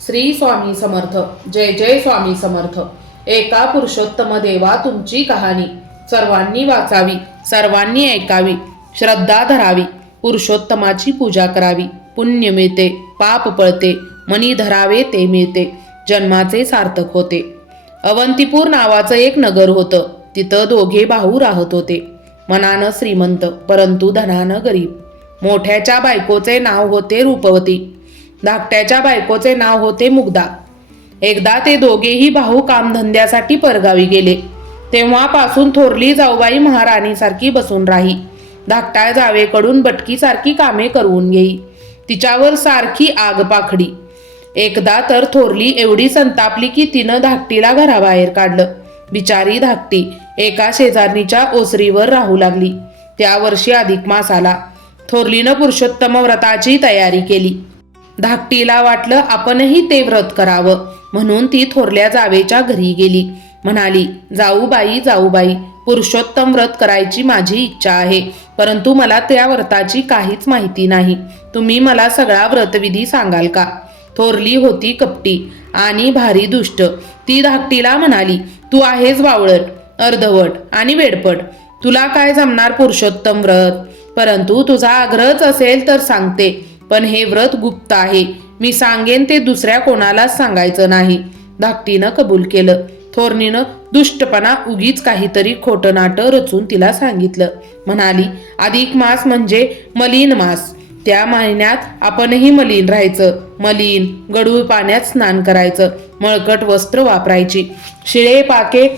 श्री स्वामी समर्थ. जय जय स्वामी समर्थ. एका पुरुषोत्तम देवा तुमची कहाणी सर्वांनी वाचावी, सर्वांनी ऐकावी, श्रद्धा धरावी, पुरुषोत्तमाची पूजा करावी. पुण्य मिळते, पाप पळते, मनी धरावे ते मिळते, जन्माचे सार्थक होते. अवंतीपूर नावाचं एक नगर होतं. तिथं दोघे भाऊ राहत होते. मनानं श्रीमंत परंतु धनानं गरीब. मोठ्याच्या बायकोचे नाव होते रूपवती, धाकट्याच्या बायकोचे नाव होते मुग्धा. एकदा ते दोघेही भाऊ कामधंद्यासाठी परगावी गेले. तेव्हापासून थोरली जाऊबाई महाराणीसारखी बसून राही. धाकट्या जावेकडून बटकीसारखी कामे करवून घेई. तिच्यावर सारखी आग पाखडी. एकदा तर थोरली एवढी संतापली की तिनं धाकटीला घराबाहेर काढलं. बिचारी धाकटी एका शेजारणीच्या ओसरीवर राहू लागली. त्या वर्षी अधिक मास आला. थोरलीनं पुरुषोत्तम व्रताची तयारी केली. धाकटीला वाटलं आपणही ते व्रत करावं, म्हणून ती थोरल्या जावेच्या घरी गेली. म्हणाली, जाऊबाई जाऊबाई, पुरुषोत्तम व्रत करायची माझी इच्छा आहे, परंतु मला त्या व्रताची काहीच माहिती नाही. तुम्ही मला सगळा व्रतविधी सांगाल का? थोरली होती कपटी आणि भारी दुष्ट. ती धाकटीला म्हणाली, तू आहेस बावळट, अर्धवट आणि वेडपट. तुला काय जमणार पुरुषोत्तम व्रत? परंतु तुझा आग्रहच असेल तर सांगते, पण हे व्रत गुप्त आहे. मी सांगेन ते दुसऱ्या कोणालाच सांगायचं नाही. धाकटीनं कबूल केलं. थोरलीनं दुष्टपणा उगीच काहीतरी खोटं नाटं रचून तिला सांगितलं. म्हणाली, अधिक मास म्हणजे मलीन मास. त्या महिन्यात आपणही मलीन राहायचं. मलीन गढूळ पाण्यात स्नान करायचं, मळकट वस्त्र वापरायची, शिळे पाके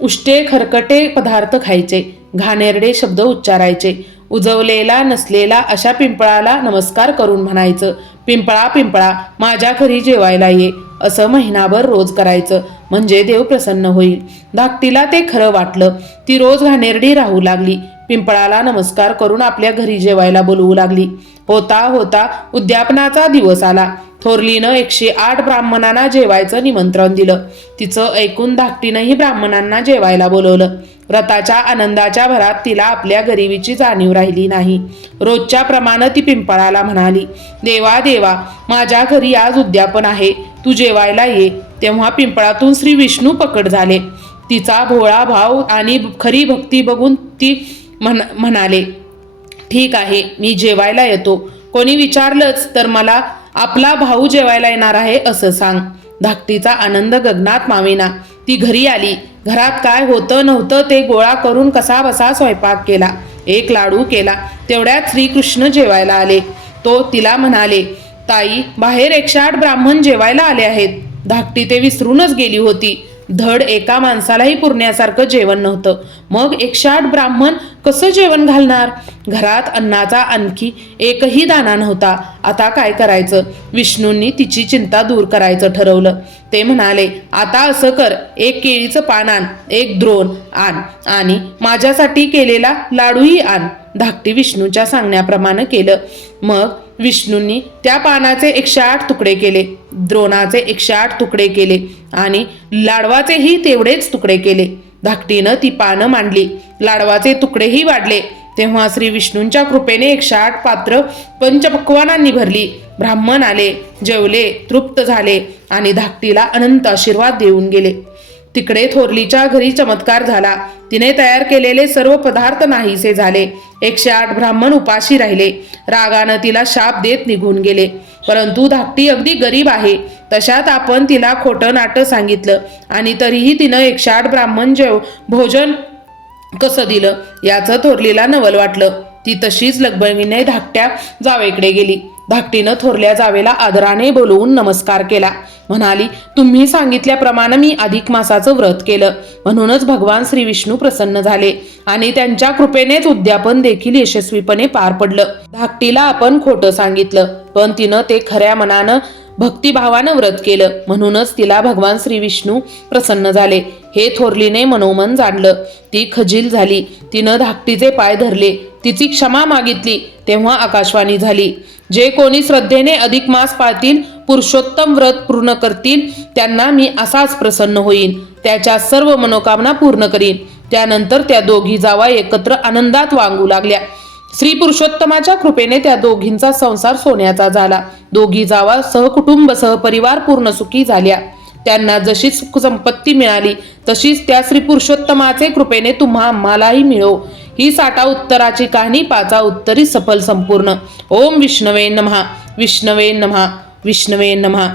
उष्टे खरकटे पदार्थ खायचे, घाणेरडे शब्द उच्चारायचे. उजवलेला नसलेला अशा पिंपळाला नमस्कार करून म्हणायचं, पिंपळा पिंपळा माझ्या घरी जेवायला ये. असं महिनाभर रोज करायचं, म्हणजे देव प्रसन्न होईल. धाकटीला ते खरं वाटलं. ती रोज घाणेरडी राहू लागली. पिंपळाला नमस्कार करून आपल्या घरी जेवायला बोलवू लागली. होता होता उद्यापनाचा दिवस आला. थोरलीनं 108 ब्राह्मणांना जेवायचं निमंत्रण दिलं. तिचं ऐकून धाकटीनंही ब्राह्मणांना जेवायला बोलवलं. व्रताच्या आनंदाच्या भरात तिला आपल्या गरिबीची जाणीव राहिली नाही. रोजच्या प्रमाणे ती पिंपळाला म्हणाली, देवा देवा, माझ्या घरी आज उद्यापन आहे, तू जेवायला ये. तेव्हा पिंपळातून श्री विष्णू प्रकट झाले. तिचा भोळा भाव आणि खरी भक्ती बघून ती म्हणाले, ठीक आहे, मी जेवायला येतो. कोणी विचारलंच तर मला आपला भाऊ जेवायला येणार आहे असं सांग. धाकटीचा आनंद गगनात मावेना. ती घरी आली. घरात काय होतं नव्हतं ते गोळा करून कसा बसा स्वयंपाक केला. एक लाडू केला. तेवढ्यात श्रीकृष्ण जेवायला आले. तो तिला म्हणाले, ताई, बाहेर 108 ब्राह्मण जेवायला आले आहेत. धाकटी ते विसरूनच गेली होती. धड एका माणसालाही पुरण्यासारखं जेवण नव्हतं. मग 108 ब्राह्मण कसं जेवण घालणार? घरात अन्नाचा आणखी एकही दाणा नव्हता. आता काय करायचं? विष्णूंनी तिची चिंता दूर करायचं ठरवलं. ते म्हणाले, आता असं कर, एक केळीचं पान आण, एक द्रोण आण आणि माझ्यासाठी केलेला लाडूही आण. धाकटी विष्णूच्या सांगण्याप्रमाणे केलं. मग विष्णूंनी त्या पानाचे 108 तुकडे केले, द्रोणाचे 108 तुकडे केले आणि लाडवाचेही तेवढेच तुकडे केले. धाकटीनं ती पानं मांडली. लाडवाचे तुकडेही वाढले. तेव्हा श्री विष्णूंच्या कृपेने 108 पात्र पंचपक्वानांनी भरली. ब्राह्मण आले, जेवले, तृप्त झाले आणि धाकटीला अनंत आशीर्वाद देऊन गेले. तिकडे थोरलीच्या घरी चमत्कार झाला. तिने तयार केलेले सर्व पदार्थ नाहीसे झाले. 108 ब्राह्मण उपाशी राहिले. रागानं तिला शाप देत निघून गेले. परंतु धाकटी अगदी गरीब आहे. तशात आपण तिला खोटं नाटं सांगितलं आणि तरीही तिनं 108 ब्राह्मण भोजन कसं दिलं याचं थोरलीला नवल वाटलं. ती तशीच लगबगीने धाकट्या जावेकडे गेली. धाकटीनं थोरल्या जावेला आदराने बोलवून नमस्कार केला. म्हणाली, तुम्ही सांगितल्याप्रमाणे मी अधिक मासाचं व्रत केलं, म्हणूनच भगवान श्री विष्णू प्रसन्न झाले आणि त्यांच्या कृपेनेच उद्यापन देखील यशस्वीपणे पार पडलं. धाकटीला आपण खोटं सांगितलं, पण तिनं ते खऱ्या मनानं भक्तिभावानं व्रत केलं, म्हणूनच तिला भगवान श्री विष्णू प्रसन्न झाले. हे थोरलीने मनोमन जाणलं. ती खजील झाली. तिनं धाकटीचे पाय धरले, तिची क्षमा मागितली. तेव्हा आकाशवाणी झाली, जे कोणी श्रद्धेने अधिक मास पाळतील, पुरुषोत्तम व्रत पूर्ण करतील, त्यांना मी असाच प्रसन्न होईन, त्याच्या सर्व मनोकामना पूर्ण करीन. त्यानंतर त्या दोघी जावा एकत्र आनंदात वांगू लागल्या. श्री पुरुषोत्तमाच्या कृपेने त्या दोघींचा संसार सोन्याचा झाला. दोघी जावा सहकुटुंब सहपरिवार पूर्ण सुखी झाल्या. त्यांना जशी सुख संपत्ती मिळाली तशीच त्या श्री पुरुषोत्तमाचे कृपेने तुम्हा आम्हालाही मिळो. ही 60 उत्तराची कहाणी 5 उत्तरी सफल संपूर्ण. ओम विष्णवे नमः. विष्णवे नमः. विष्णवे नमः.